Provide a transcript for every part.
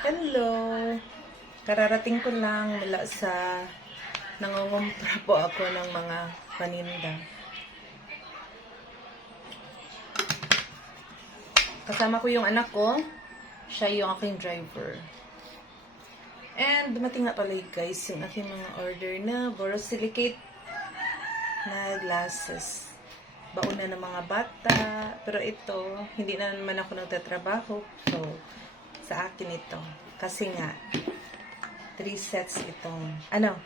Hello! Kararating ko lang mula sa nangungumpra po ako ng mga paninda. Kasama ko yung anak ko. Siya yung aking driver. And dumating na pala guys yung aking mga order na borosilicate na glasses. Bauna ng mga bata. Pero ito, hindi na naman ako nagtatrabaho. So, sa akin ito. Kasi nga, three sets itong, ano,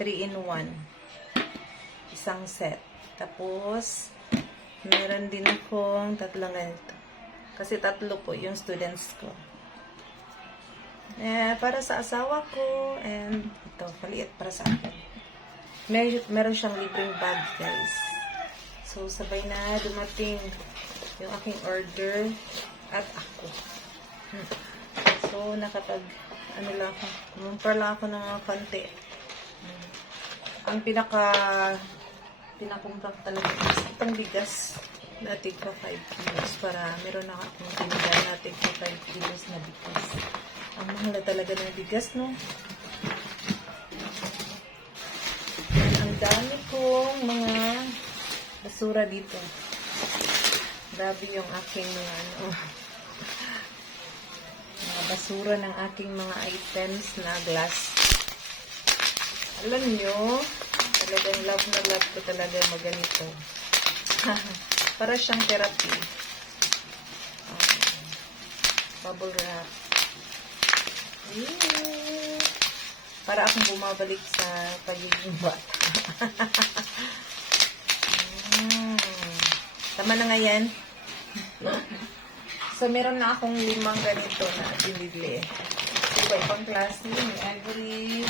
three in one. Isang set. Tapos, meron din akong tatlong ganito. Kasi tatlo po yung students ko. Eh, para sa asawa ko, and ito, paliit para sa akin. Mer meron siyang libreng bag, guys. So, sabay na dumating yung aking order at ako. Hmm. So, nakapag, ano lang ako, kumumpra lang ako ng mga. Hmm. Ang pinaka, pinakumpra ko talaga is itong bigas na tigpa 5 kilos para meron na akong tinda na tigpa 5 kilos na bigas. Ang mahal talaga ng bigas, no? Ang dami kong mga basura dito. Grabe yung aking mga ano, basura ng aking mga items na glass. Alam nyo, talagang love na love ko talaga maganito. Para siyang therapy. Um, bubble wrap. Yay! Para akong bumabalik sa pagiging bata. Mm. Tama na nga yan. so, meron na akong limang ganito na binili. Iba-ibang klase. May ivory.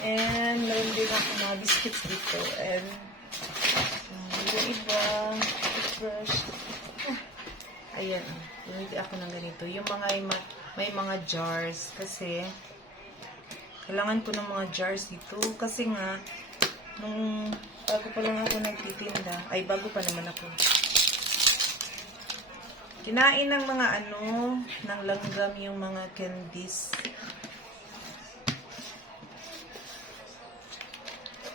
And, meron din ako mga biscuits dito. And, yung iba, toothbrush. Ah, Ayan. Bumili ako ng ganito. Yung mga, ma- may mga jars. Kasi, kailangan ko ng mga jars dito. Kasi nga, nung bago pa lang ako nagtitinda, ay bago pa naman ako. Kinain ng mga ano, ng langgam yung mga candies.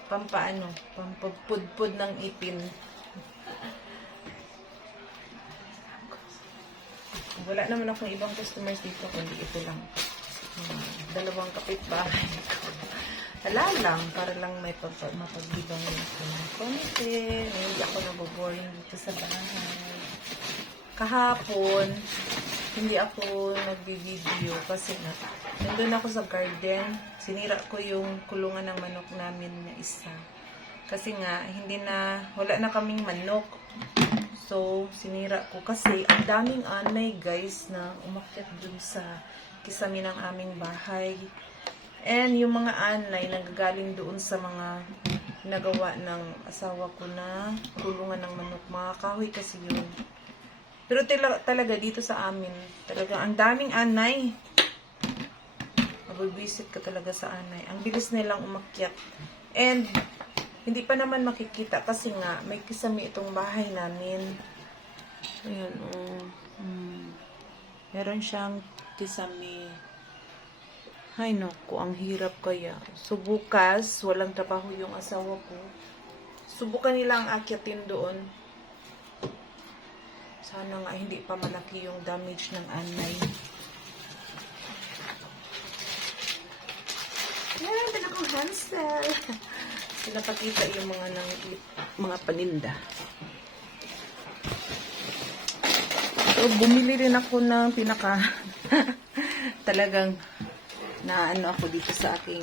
Pampaano, pampapudpud ng ipin. Wala naman akong ibang customers dito, kundi ito lang. Hmm, dalawang kapitbahay ko. Wala lang, para lang may pag mapaglibang ako ng konti. Hindi ako naboboring dito sa bahay. Kahapon, hindi ako nagbi-video kasi na, nandun ako sa garden, sinira ko yung kulungan ng manok namin na isa. Kasi nga, hindi na, wala na kaming manok. So, sinira ko kasi ang daming anay guys na umakyat dun sa kisami ng aming bahay. And yung mga anay nagagaling doon sa mga nagawa ng asawa ko na kulungan ng manok. Mga kahoy kasi yun. Pero talaga dito sa amin, talaga ang daming anay. Mabibwisit ka talaga sa anay. Ang bilis nilang umakyat. And hindi pa naman makikita kasi nga may kisami itong bahay namin. Ayan, oh. Hmm. Meron siyang kisami. Ay, naku, ang hirap kaya. So, bukas, walang trabaho yung asawa ko. Subukan nilang akyatin doon. Sana nga hindi pa malaki yung damage ng anay. Yan, pinakong Hansel. Pinapakita yung mga nang, mga paninda. So, bumili rin ako ng pinaka talagang na ano ako dito sa aking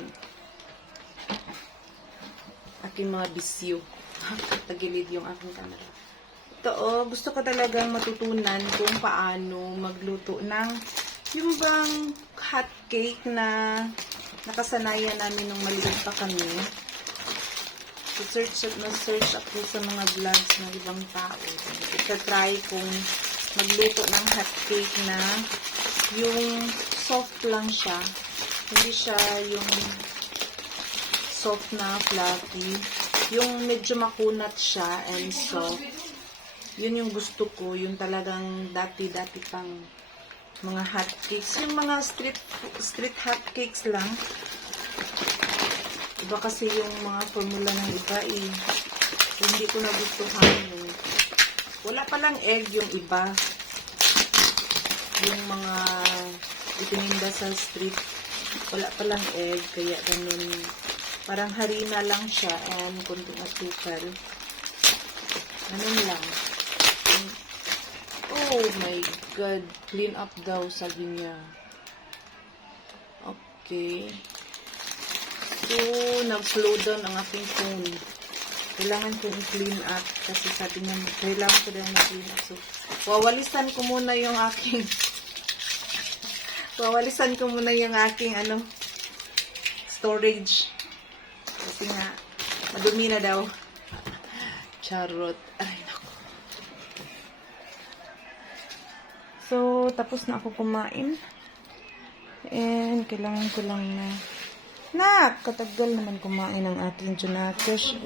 aking mga bisyo. Tagilid yung aking camera. Ito gusto ko talagang matutunan kung paano magluto ng yung bang hot cake na nakasanayan namin nung maliit pa kami. So, search na search ako sa mga vlogs ng ibang tao. Ita-try kung magluto ng hot cake na yung soft lang siya. Hindi siya yung soft na fluffy. Yung medyo makunat siya and soft. Yun yung gusto ko. Yung talagang dati-dati pang mga hot cakes. Yung mga street street hot cakes lang. Iba kasi yung mga formula ng iba eh. Hindi ko nagustuhan yung wala palang egg yung iba. Yung mga itininda sa street. Wala palang egg. Kaya ganun. Parang harina lang siya and kunting asukal. Ganun lang. Oh my God. Clean up daw, sabi niya. Okay. So, nag-slow down ang aking phone. Kailangan kong i-clean up kasi sabi niya, kailangan ko daw na-clean up. So, wawalisan ko muna yung aking wawalisan ko muna yung aking ano storage. Kasi nga, madumi na daw. Charot. Ay, naku. So, tapos na ako kumain. And, kailangan ko lang na Nak, katagal naman kumain ang ating Junakish.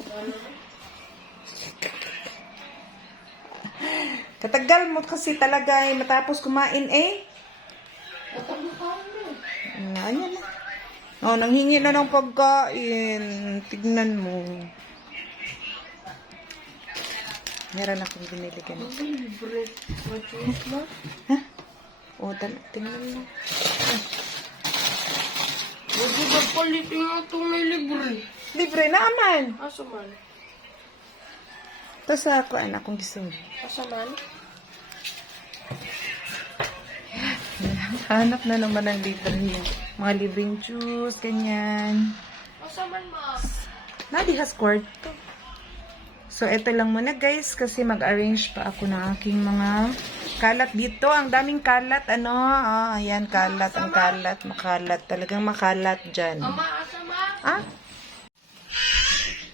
Katagal mo kasi talaga eh, matapos kumain eh. Ayan na. Oh, nanghingi na ng pagkain. Tignan mo. Meron akong binili ganito. Ha? Oh, tal tingnan mo. Huwag ba palitin nga ito may libre? Libre na aman. Asa man? Ito sa ako, anak kong gusto mo. Asa man? Hanap na naman ng libre niya. Mga libreng juice, ganyan. Asa man ma? Nadi has kwarto. So, ito lang muna guys, kasi mag-arrange pa ako ng aking mga kalat dito. Ang daming kalat, ano? Ah, ayan, kalat, ang kalat, makalat. Talagang makalat dyan. Ah?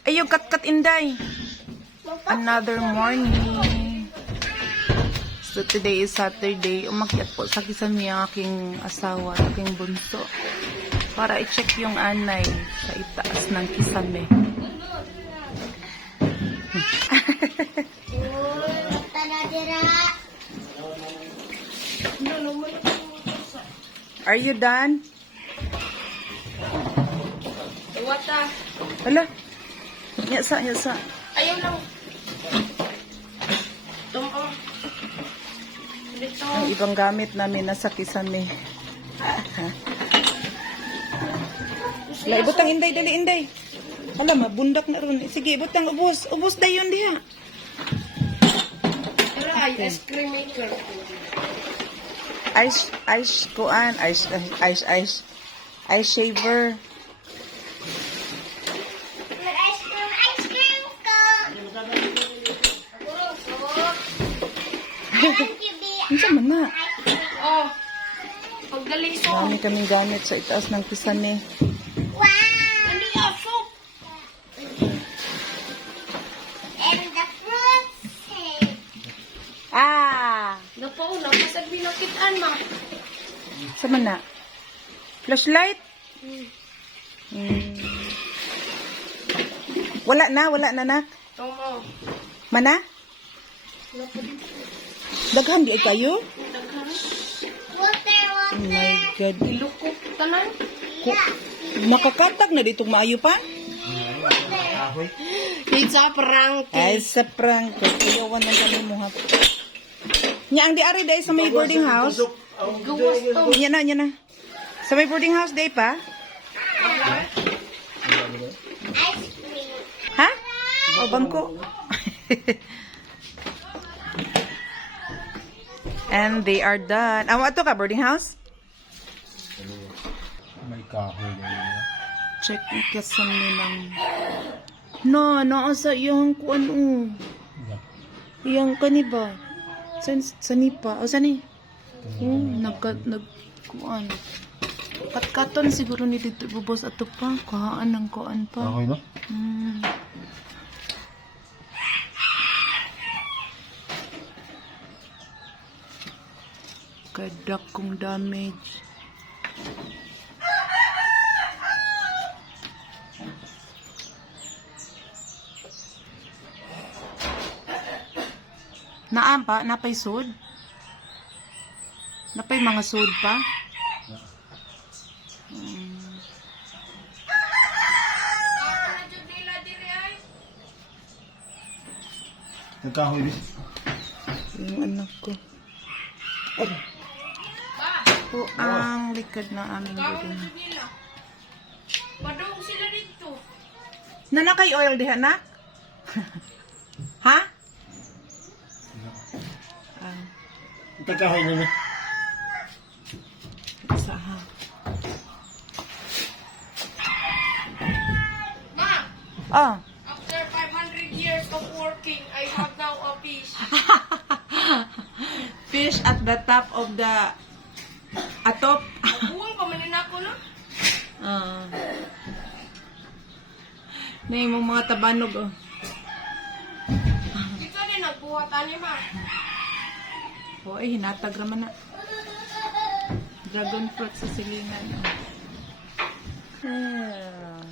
Ay, yung kat-kat inday. Another morning. So, today is Saturday. Umakyat po sa kisame ang aking asawa, aking bunso. Para i-check yung anay sa itaas ng kisame. Are you done? Iwata. Hala. Yasa, yasa. Ayaw lang. Tumo. Dito. Ang ibang gamit namin nasa kisame. La, ibutang inday, dali inday. Hala, mabundak na ron. Sige, ibutang, ubos. Ubos na yun diha. Ay ice cream maker. Ice, ice, kuan, ice, ice, ice, ice shaver. Ano man na? Oh. Pagdali so. Dami kaming gamit sa itaas ng kisame. Dali Napauna, pasag binakitaan ma. Sa man na? Flashlight? Hmm. Wala na, wala na na. Tumo. Mana? Daghan di ay kayo? Daghan. Oh my God. Ilukot tanan. Nakakatag na dito maayo pa? Pizza prank. Ay, sa prank. Kayawan ng kami mo ha. Nya ang di ari day sa may boarding house. Nya na, nya na. Sa may boarding house day pa? Ha? O bangko. And they are done. Amo ato ka boarding house? May kahoy na yun. Check ikasam nilang. No, no, sa iyang kuan o. Iyang kaniba. San, sanipa. O sani? Oh, nagka, nag, kuan. Katkaton siguro ni dito bubos ato pa. Kuhaan ng kuan pa. Kahoy no? Hmm. Kadak kong damage. Naam pa, napay sud. Napay mga sold pa? Mm. Ay. Nagkahoy bis. Yung anak ko. Ba, Po ang likod ng aming building. Padong sila dito. Nanakay oil diha na? ha? Isa ha. Ma, Oh. after 500 years of working, I have now a fish. Fish at the top of the atop. Buwang pa manin ako no? Ah. Na yung mga tabanog oh. Ikaw din nagbuhat ani ma. Oh, ay, hinatag naman na. Dragon fruit sa silingan. Ah.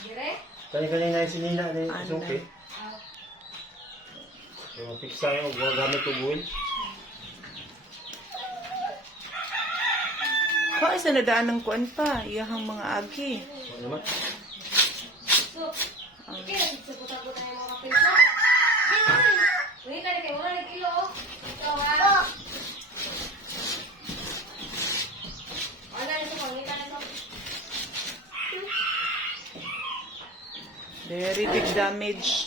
Dire? Kani-kani na yung sinina na yung Ano? suki. So, piksa yung gamit. Ko ay sa nadaan ng kuan pa, iyahang mga agi. Ano naman? Okay, pirâmides.